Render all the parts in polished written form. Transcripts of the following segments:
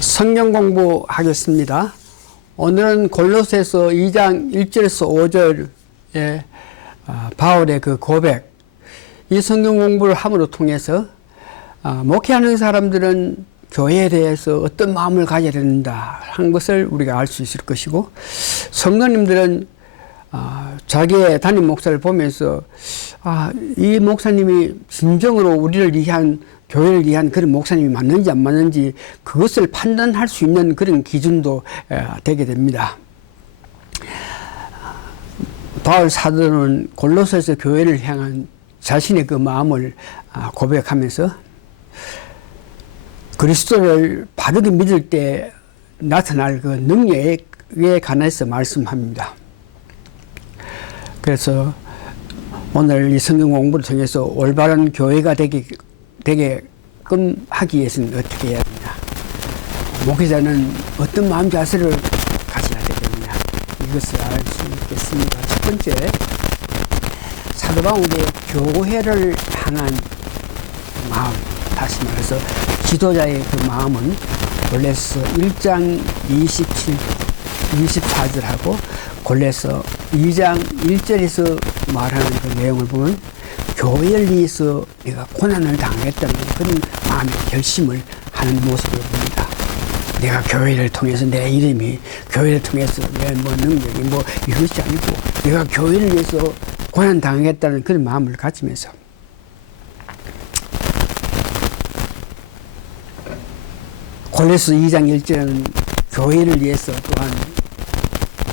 성경 공부하겠습니다. 오늘은 골로새서 2장 1절에서 5절의 바울의 그 고백, 이 성경 공부를 함으로 통해서 목회하는 사람들은 교회에 대해서 어떤 마음을 가져야 된다 하는 것을 우리가 알 수 있을 것이고, 성도님들은 자기의 담임 목사를 보면서 이 목사님이 진정으로 우리를 위한, 교회를 위한 그런 목사님이 맞는지 안 맞는지 그것을 판단할 수 있는 그런 기준도 되게 됩니다. 바울 사도는 골로새서 교회를 향한 자신의 그 마음을 고백하면서 그리스도를 바르게 믿을 때 나타날 그 능력에 관해서 말씀합니다. 그래서 오늘 이 성경 공부를 통해서 올바른 교회가 되게끔 하기 위해서는 어떻게 해야 되냐, 목회자는 어떤 마음 자세를 가져야 되겠느냐, 이것을 알 수 있겠습니다. 첫 번째, 사도 바울의 교회를 향한 마음, 다시 말해서 지도자의 그 마음은 골로새 1장 24절하고 골로새 2장 1절에서 말하는 그 내용을 보면 교회를 위해서 내가 고난을 당했다는 그런 마음의 결심을 하는 모습을 봅니다. 내가 교회를 통해서 내 이름이, 교회를 통해서 내 능력이 이것이 아니고 내가 교회를 위해서 고난 당했다는 그런 마음을 가지면서 골로새 2장 1절은 교회를 위해서 또한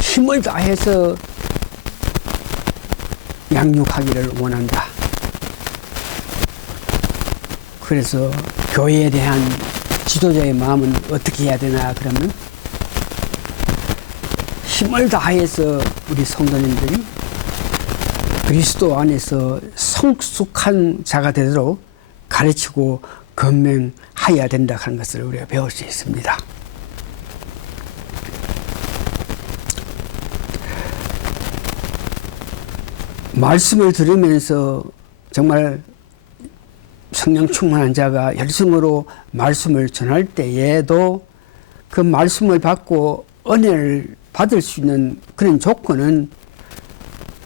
힘을 다해서 양육하기를 원한다. 그래서 교회에 대한 지도자의 마음은 어떻게 해야 되나, 그러면 힘을 다해서 우리 성도님들이 그리스도 안에서 성숙한 자가 되도록 가르치고 권면하여야 된다 하는 것을 우리가 배울 수 있습니다. 말씀을 들으면서 정말 성령 충만한 자가 열심으로 말씀을 전할 때에도 그 말씀을 받고 은혜를 받을 수 있는 그런 조건은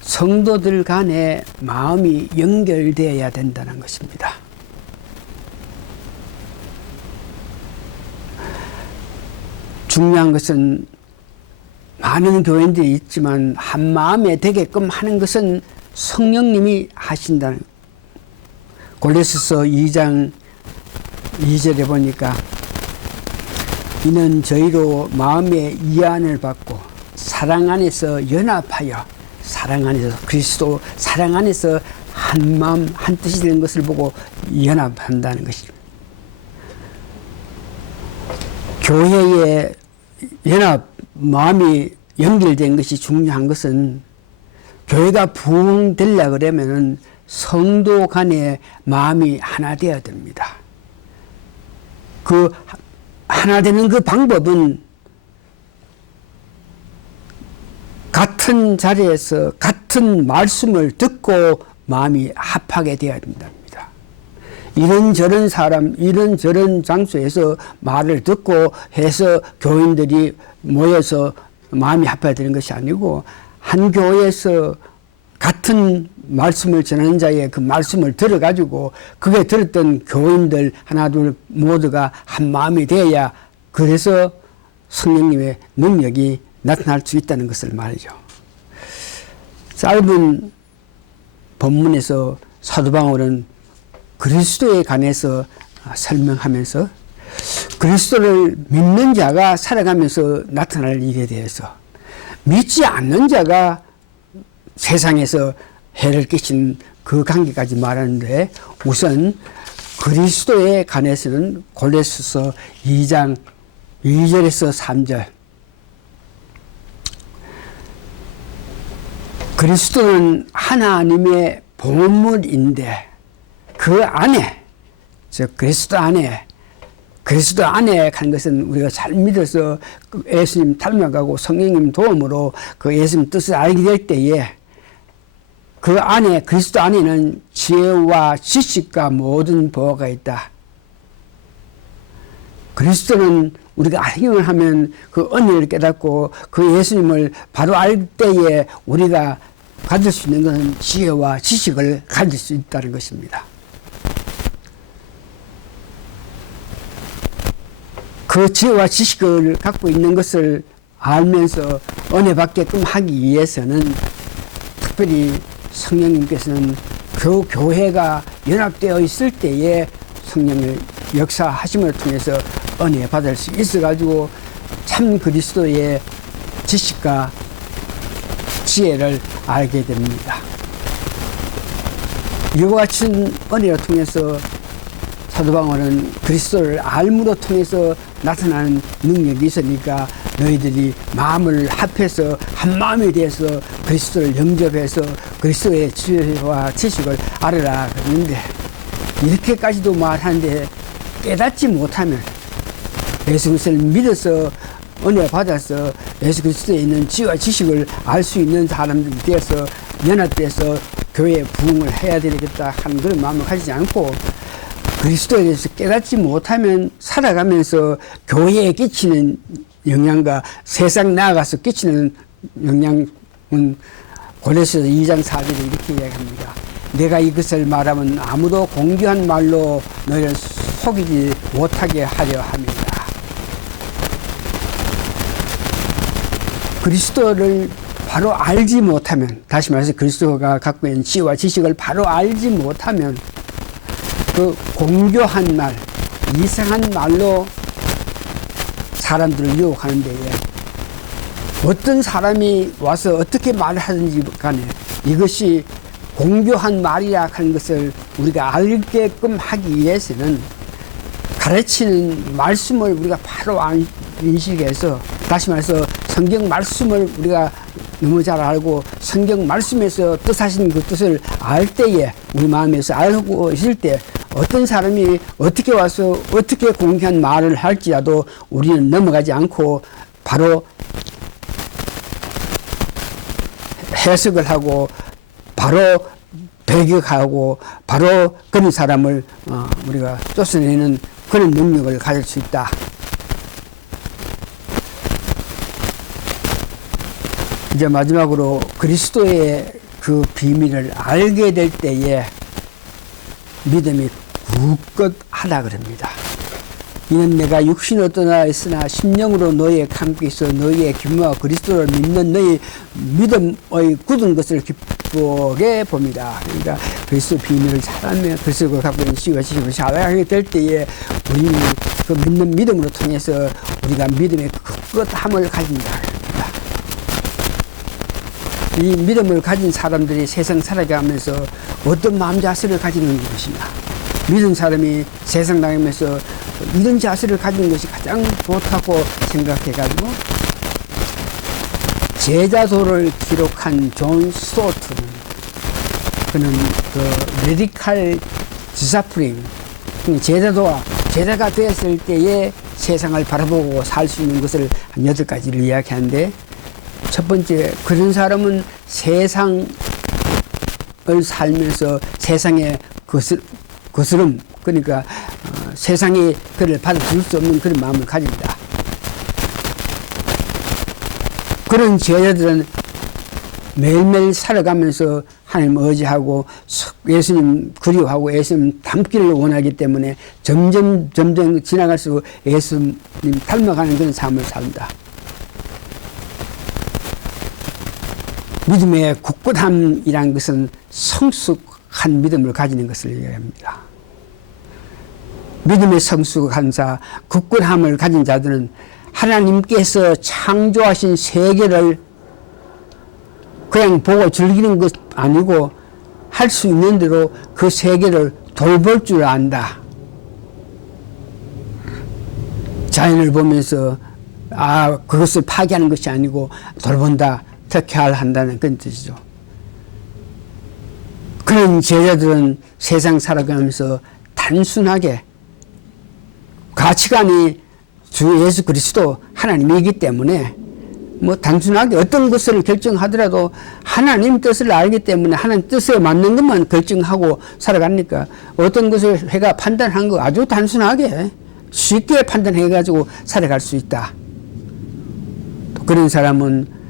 성도들 간의 마음이 연결되어야 된다는 것입니다. 중요한 것은 많은 교인들이 있지만 한 마음에 되게끔 하는 것은 성령님이 하신다는, 골로새서 2장 2절에 보니까 이는 저희로 마음의 이안을 받고 사랑 안에서 연합하여, 사랑 안에서, 그리스도 사랑 안에서 한 마음 한 뜻이 되는 것을 보고 연합한다는 것입니다. 교회의 연합, 마음이 연결된 것이 중요한 것은, 교회가 부흥되려고 그러면 성도 간의 마음이 하나 되어야 됩니다. 그 하나 되는 그 방법은 같은 자리에서 같은 말씀을 듣고 마음이 합하게 되어야 된답니다. 이런저런 사람, 이런저런 장소에서 말을 듣고 해서 교인들이 모여서 마음이 합해야 되는 것이 아니고, 한 교회에서 같은 말씀을 전하는 자의 그 말씀을 들어가지고 그게 들었던 교인들 하나 둘 모두가 한 마음이 되어야, 그래서 성령님의 능력이 나타날 수 있다는 것을 말이죠. 짧은 본문에서 사도 바울은 그리스도에 관해서 설명하면서 그리스도를 믿는 자가 살아가면서 나타날 일에 대해서, 믿지 않는 자가 세상에서 해를 끼친 그 관계까지 말하는데, 우선 그리스도에 관해서는 골로새서 2장 2절에서 3절, 그리스도는 하나님의 보물인데 그 안에, 즉 그리스도 안에 간 것은 우리가 잘 믿어서 예수님 닮아가고 성령님 도움으로 그 예수님 뜻을 알게 될 때에 그 안에, 그리스도 안에는 지혜와 지식과 모든 보화가 있다. 그리스도는 우리가 행위를 하면 그 은혜를 깨닫고 그 예수님을 바로 알 때에 우리가 가질 수 있는 것은 지혜와 지식을 가질 수 있다는 것입니다. 그 지혜와 지식을 갖고 있는 것을 알면서 은혜 받게끔 하기 위해서는 특별히 성령님께서는 그 교회가 연합되어 있을 때에 성령의 역사하심을 통해서 은혜 받을 수 있어가지고 참 그리스도의 지식과 지혜를 알게 됩니다. 이와 같은 은혜를 통해서 사도 바울은 그리스도를 알므로 통해서 나타나는 능력이 있으니까 너희들이 마음을 합해서 한 마음이 되어서 그리스도를 영접해서 그리스도의 지혜와 지식을 알아라 그러는데 이렇게까지도 말하는데 깨닫지 못하면 예수 그리스도를 믿어서 은혜 받아서 예수 그리스도에 있는 지혜와 지식을 알 수 있는 사람들이 되어서 연합돼서 교회에 부흥을 해야 되겠다 하는 그런 마음을 가지지 않고 그리스도에 대해서 깨닫지 못하면 살아가면서 교회에 끼치는 영향과 세상 나아가서 끼치는 영향은 고린도서 2장 4절에 이렇게 이야기합니다. 내가 이것을 말하면 아무도 공교한 말로 너희를 속이지 못하게 하려 합니다. 그리스도를 바로 알지 못하면, 다시 말해서 그리스도가 갖고 있는 지혜와 지식을 바로 알지 못하면 그 공교한 말, 이상한 말로 사람들을 유혹하는 데에 어떤 사람이 와서 어떻게 말을 하든지 간에 이것이 공교한 말이라 하는 것을 우리가 알게끔 하기 위해서는 가르치는 말씀을 우리가 바로 인식해서, 다시 말해서 성경 말씀을 우리가 너무 잘 알고 성경 말씀에서 뜻하신 그 뜻을 알 때에 우리 마음에서 알고 있을 때 어떤 사람이 어떻게 와서 어떻게 공개한 말을 할지라도 우리는 넘어가지 않고 바로 해석을 하고 바로 배격하고 바로 그런 사람을 우리가 쫓아내는 그런 능력을 가질 수 있다. 이제 마지막으로 그리스도의 그 비밀을 알게 될 때에 믿음이 굳건하다 그럽니다. 이는 내가 육신으로 떠나 있으나 심령으로 너희에 함께 있어 너희의 기쁨과 그리스도를 믿는 너희 믿음의 굳은 것을 기쁘게 봅니다. 그러니까 그리스도 비밀을 잘 알면 그리스도가 갖고 있는 지혜와 지식을 잘 알게 될 때에 우리는 그 믿는 믿음으로 통해서 우리가 믿음의 굳건함을 가진다. 이 믿음을 가진 사람들이 세상 살아가면서 어떤 마음 자세를 가지는 것이냐. 믿은 사람이 세상 나가면서 이런 자세를 가지는 것이 가장 좋다고 생각해가지고 제자도를 기록한 존 스토트는 그는 그 레디칼 디사플링, 제자가 되었을 때에 세상을 바라보고 살 수 있는 것을 한 8가지를 이야기하는데, 첫 번째, 그런 사람은 세상을 살면서 세상의 거스름, 그러니까 세상이 그를 받아줄 수 없는 그런 마음을 가진다. 그런 제자들은 매일매일 살아가면서 하나님 의지하고 예수님 그리워하고 예수님 닮기를 원하기 때문에 점점 지나갈수록 예수님 닮아가는 그런 삶을 산다. 믿음의 굳건함이란 것은 성숙한 믿음을 가지는 것을 얘기합니다. 믿음의 성숙한 자, 굳건함을 가진 자들은 하나님께서 창조하신 세계를 그냥 보고 즐기는 것 아니고 할 수 있는 대로 그 세계를 돌볼 줄 안다. 자연을 보면서 그것을 파괴하는 것이 아니고 돌본다. 어떻게 한다는 그런 뜻이죠. 그런 제자들은 세상 살아가면서 단순하게 가치관이 주 예수 그리스도 하나님이기 때문에 뭐 단순하게 어떤 것을 결정하더라도 하나님 뜻을 알기 때문에 하나님 뜻에 맞는 것만 결정하고 살아가니까 어떤 것을 회가 판단한 거 아주 단순하게 쉽게 판단해가지고 살아갈 수 있다. 또 그런 사람은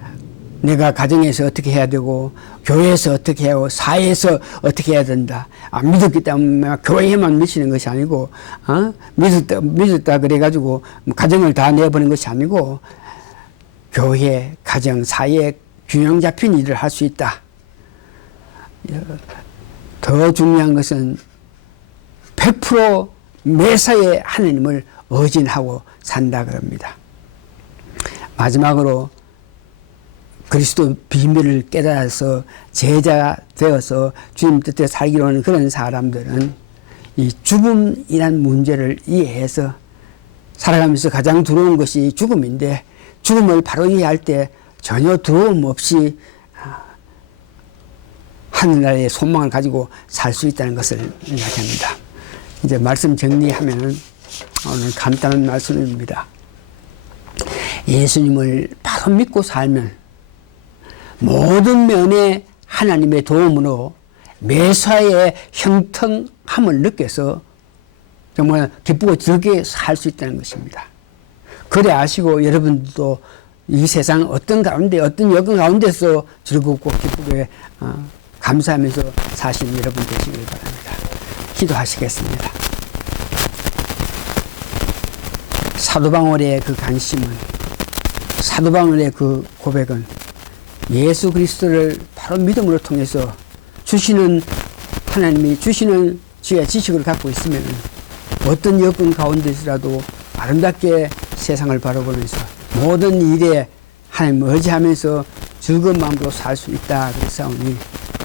내가 가정에서 어떻게 해야 되고 교회에서 어떻게 하고 사회에서 어떻게 해야 된다. 믿었기 때문에 교회에만 미치는 것이 아니고 믿었다 그래가지고 가정을 다 내버리는 것이 아니고 교회, 가정, 사회에 균형 잡힌 일을 할 수 있다. 더 중요한 것은 100% 매사에 하나님을 의존하고 산다 그럽니다. 마지막으로 그리스도 비밀을 깨달아서 제자 되어서 주님 뜻대로 살기로 하는 그런 사람들은 이 죽음이란 문제를 이해해서 살아가면서 가장 두려운 것이 죽음인데 죽음을 바로 이해할 때 전혀 두려움 없이 하늘나라의 소망을 가지고 살 수 있다는 것을 이야기합니다. 이제 말씀 정리하면은 오늘 간단한 말씀입니다. 예수님을 바로 믿고 살면 모든 면에 하나님의 도움으로 매사에 형통함을 느껴서 정말 기쁘고 즐겁게 살 수 있다는 것입니다. 그래 아시고 여러분도 이 세상 어떤 가운데 어떤 여건 가운데서 즐겁고 기쁘게 감사하면서 사시는 여러분 되시길 바랍니다. 기도하시겠습니다. 사도 바울의 그 관심은, 사도 바울의 그 고백은 예수 그리스도를 바로 믿음으로 통해서 주시는 하나님이 주시는 지혜와 지식을 갖고 있으면 어떤 여건 가운데서라도 아름답게 세상을 바라보면서 모든 일에 하나님을 의지하면서 즐거운 마음으로 살 수 있다 그랬사오니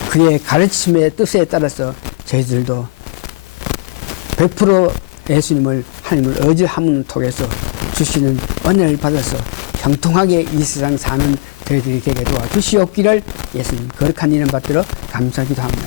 그의 가르침의 뜻에 따라서 저희들도 100% 예수님을 하나님을 의지함을 통해서 주시는 은혜를 받아서 형통하게 이 세상 사는 저희들이 되게 도와주시옵기를 예수님 거룩한 이름 받들어 감사기도 합니다.